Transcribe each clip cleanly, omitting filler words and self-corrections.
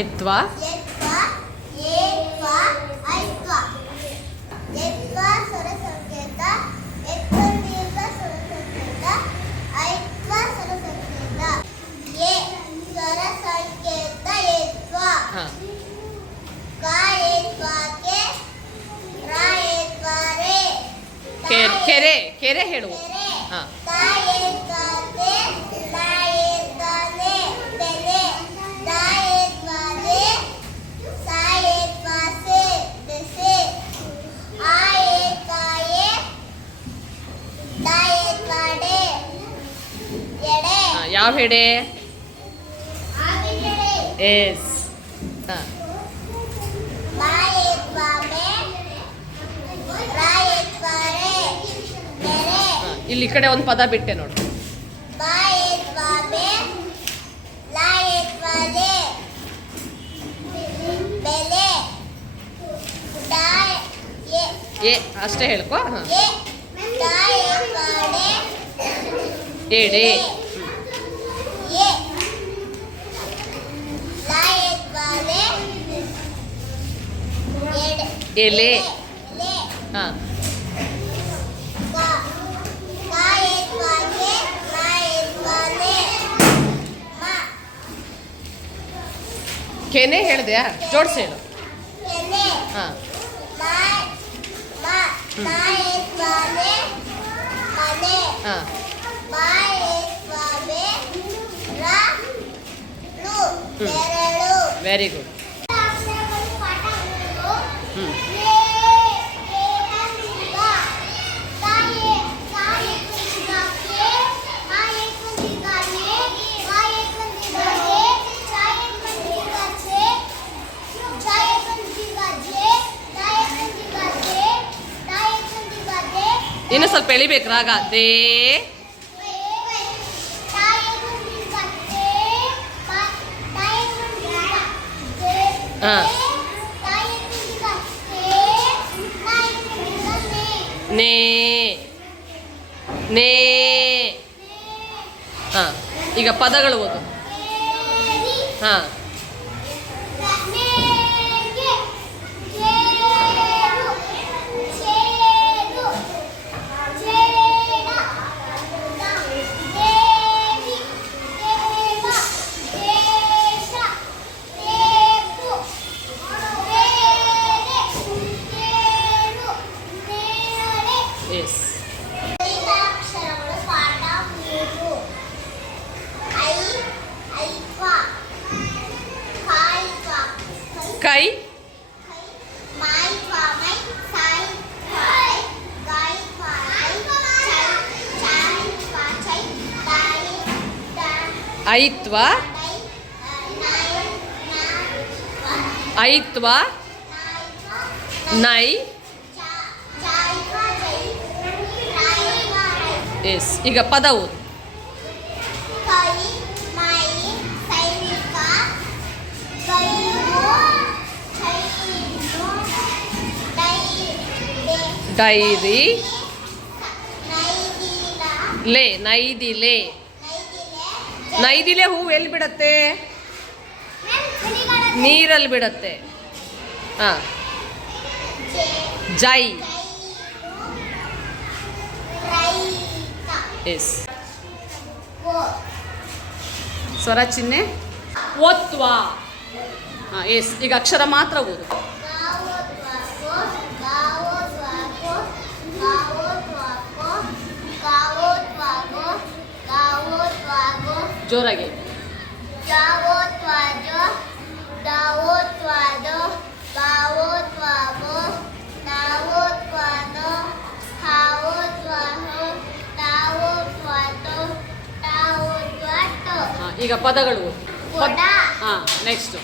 ಎತ್ವ ಕೆರೆ ಕೆರೆ ಹೇಳು. ಹಾಂ ಯಾವ ಹೆಡೆ? ಎಸ್. ಹಾಂ ಇಲ್ಲಿ ಈ ಕಡೆ ಒಂದು ಪದ ಬಿಟ್ಟೆ ನೋಡು. ಏ ಅಷ್ಟೇ ಹೇಳ್ಕೊ. ಹಾಂ ಎಡೆ ಎಲೆ. ಹಾಂ ಕೆನೆ ಹೇಳಿದೆಯಾ? ಜೋಡಿಸಿ ಹೇಳು. ಹಾಂ ಹಾಂ ವೆರಿ ಗುಡ್. ಹ್ಞೂ ಇನ್ನು ಸ್ವಲ್ಪ ಎಳಿಬೇಕು ರಾಗ. ದೇ ಹಾಂ ನೇ ನೇ. ಹಾಂ ಈಗ ಪದಗಳು ಓದು. ಹಾಂ ಎಸ್. ಕೈ ಐತ್ವ ಐತ್ವ ನೈ. ಎಸ್. ಈಗ ಪದ ಓದು. ಡೈರಿ ಲೇ ನೈದಿಲೆ. ನೈದಿಲೆ ಹೂವು ಎಲ್ಲಿ ಬಿಡತ್ತೆ? ನೀರಲ್ಲಿ ಬಿಡತ್ತೆ. ಹಾಂ ಜೈ. ಎಸ್. ಸ್ವರ ಚಿಹ್ನೆ ಒತ್ವ. ಹಾಂ ಎಸ್. ಈಗ ಅಕ್ಷರ ಮಾತ್ರ ಓದು. ಜೋರಾಗಿ. ಈಗ ಪದಗಳು. ಹಾಂ ನೆಕ್ಸ್ಟ್.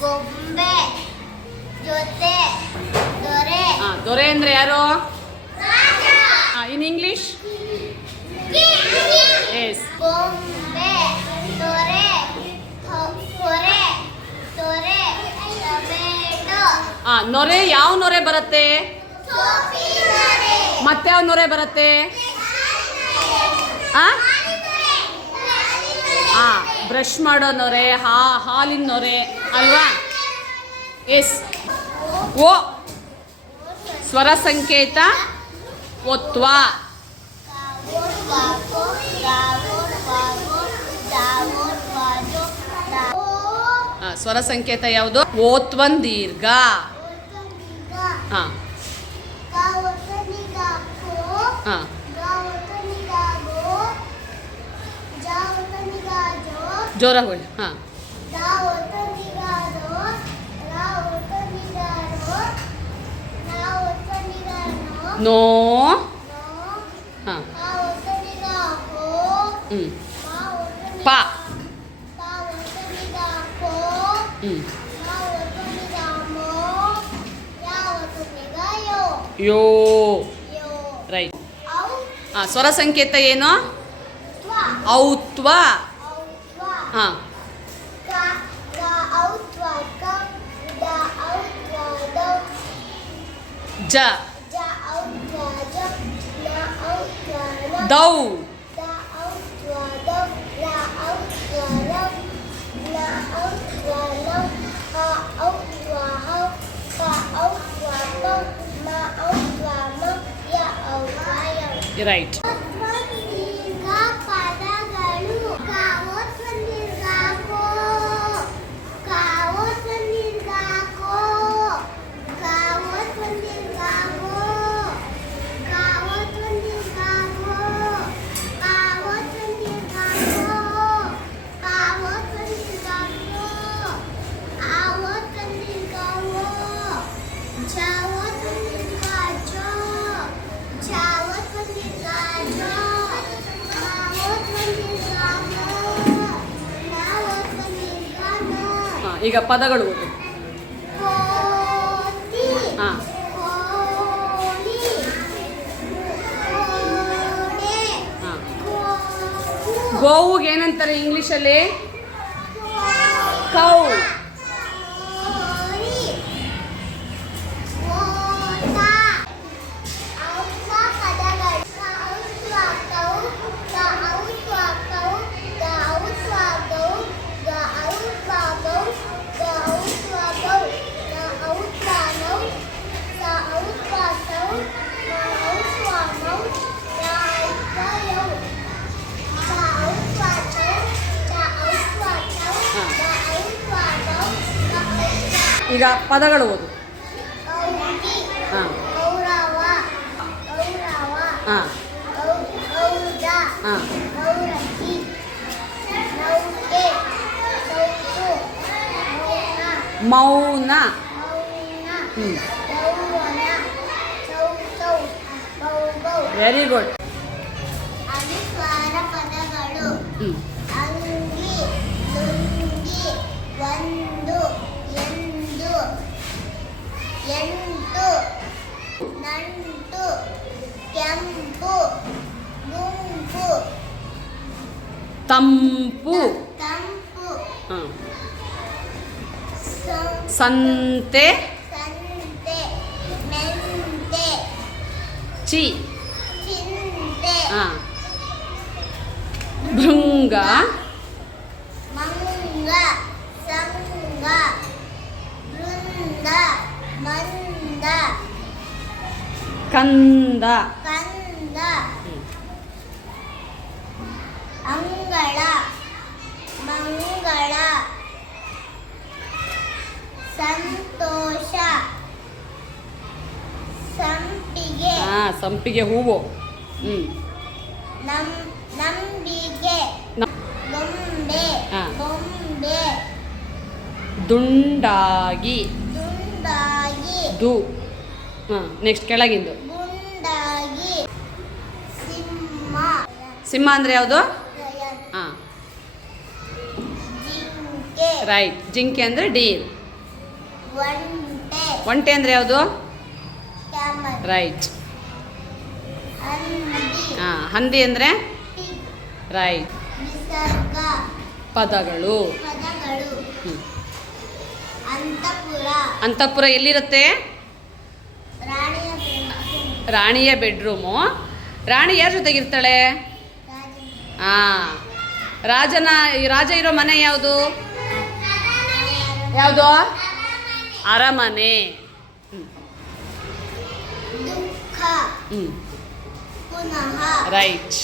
ಗೊಂಬೆ, ಜೊತೆ, ದೊರೆ. ದೊರೆ ಅಂದ್ರೆ ಯಾರು? In English? ಎಸ್. ಗೊಂಬೆ, ದೊರೆ, ಹೊರೆ, ದೊರೆ, ಟೊಮೆಟೊ. ನೊರೆ ಯಾವ ನೊರೆ ಬರುತ್ತೆ? ಮತ್ತೆ ಯಾವ ನೊರೆ ಬರುತ್ತೆ? ಬ್ರಷ್ ಮಾಡೋ ನೊರೆ, ಹಾಲಿನ ನೊರೆ ಅಲ್ವಾ? ಎಸ್. ಓ ಸ್ವರ ಸಂಕೇತ ಒತ್ವ. ಸ್ವರ ಸಂಕೇತ ಯಾವುದು? ಓತ್ವನ್ ದೀರ್ಘ. ಹಾಂ ಹಾಂ ಜೋರ ಹೇಳಿ. ಹಾಂ ನೋ. ಹಾಂ ಪ. ಯೋ. ರೈಟ್. ಸ್ವರ ಸಂಕೇತ ಏನು? ಔತ್ವ. ಹಾಂ ಜ. ದೌ. ರೈಟ್. ಈಗ ಪದಗಳು ಓದು. ಹಾಂ ಹಾಂ ಗೋವುಗೆ ಏನಂತಾರೆ ಇಂಗ್ಲೀಷಲ್ಲಿ? ಕೌ. ಈಗ ಪದಗಳು ಓದು. ಹಾಂ ಹಾಂ ಹಾಂ ಮೌನ. Very good. ಪದಗಳು ಅಂಗಿ, ಲುಂಗಿ, ಒಂದು, ಎಂದು, ಎಂಟು, ನಂಟು, ಕೆಂಪು, ಗುಂಪು, ತಂಪು. ತಂಪು, ಹಾಂ ಸಂತೆ, ಸಂತೆ, ಮೆಂತೆ, ಚಿ. ಚಿಂತೆ, ಹಾಂ ಭೃಂಗ, ಮಂಗ, ಸಂಗ, ಬೃಂದ, ಮಂದ, ಕಂದ, ಕಂದ, ಅಂಗಳ, ಮಂಗಳ, ಸಂತೋಷ, ಸಂಪಿಗೆ, ಸಂಪಿಗೆ ಹೂವು. ನಂಬಿಗೆ, ಗೊಂಬೆ, ಹಾ. ಗೊಂಬೆ, ದುಂಡಾಗಿ, ದುಂಡಾಗಿ, ದು. ಹಾಂ ನೆಕ್ಸ್ಟ್ ಕೆಳಗಿಂದು ಗುಂಡಾಗಿ, ಸಿಂಹ, ಸಿಂಹ ಅಂದರೆ ಯಾವುದು? ಹಾಂ ಜಿಂಕೆ, ರೈಟ್. ಜಿಂಕೆ ಅಂದರೆ ಡೀರ್. ಒಂಟೆ, ಒಂಟೆ ಅಂದರೆ ಯಾವುದು? Camel, right. ಹಂದಿ, ಹಾಂ ಹಂದಿ ಅಂದರೆ pig, ರೈಟ್. ನಿಸರ್ಗ, ಪದಗಳು. ಪದಗಳು, ಅಂತಃಪುರ, ಅಂತಃಪುರ ಎಲ್ಲಿರುತ್ತೆ? ರಾಣಿಯ ರಾಣಿಯ ಬೆಡ್ರೂಮು. ರಾಣಿ ಯಾರ ಜೊತೆಗಿರ್ತಾಳೆ? ಹಾಂ. ರಾಜ ಇರೋ ಮನೆ ಯಾವುದು? ಯಾವುದು? ಅರಮನೆ. ದುಃಖ ಹ್ಞೂ ಪುನಃ ರೈಟ್.